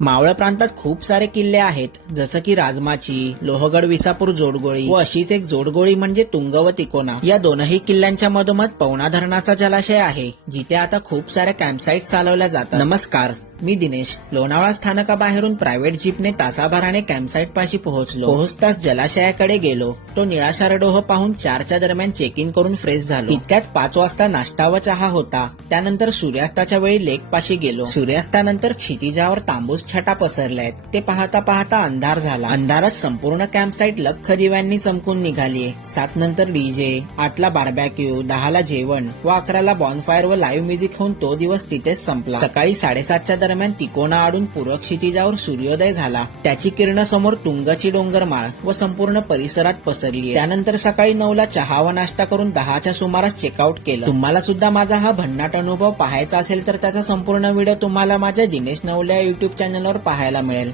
मावळ प्रांतात खूप सारे किल्ले आहेत, जसं की राजमाची, लोहगड विसापूर जोडगोळी व अशीच एक जोडगोळी म्हणजे तुंग व तिकोना. या दोनही किल्ल्यांच्या मधोमध पवना धरणाचा जलाशय आहे, जिथे आता खूप साऱ्या कॅम्पसाईट चालवल्या जातात. नमस्कार, मी दिनेश. लोणावळा स्थानकाबाहेरून प्रायव्हेट जीपने तासाभराने कॅम्पसाईट पाशी पोहोचताच जलाशयाकडे गेलो. तो निळाशार डोह पाहून 4च्या दरम्यान चेक इन करून फ्रेश झालो. तितक्यात 5 वाजता नाश्ता व चहा होता. त्यानंतर सूर्यास्ताच्या वेळी लेक पाशी गेलो. सूर्यास्तानंतर क्षितिजावर तांबूस छटा पसरल्यात. ते पाहता पाहता अंधार झाला. अंधारात संपूर्ण कॅम्पसाईट लख्ख दिव्यांनी चमकून निघालीये. 7 नंतर डीजे, 8ला बार्बेक्यू, 10ला जेवण व 11ला बॉनफायर व लाईव्ह म्युझिक होऊन तो दिवस तिथेच संपला. सकाळी 7:30च्या दरम्यान तिकोना आडून पूर्व क्षितिजावर सूर्योदय झाला. त्याची किरण समोर तुंगची डोंगरमाळ व संपूर्ण परिसरात पसरली. त्यानंतर सकाळी 9ला चहा व नाश्ता करून 10च्या सुमारास चेकआउट केलं. तुम्हाला सुद्धा माझा हा भन्नाट अनुभव पाहायचा असेल तर त्याचा संपूर्ण व्हिडिओ तुम्हाला माझ्या दिनेश नवल्या युट्यूब चॅनलवर पाहायला मिळेल.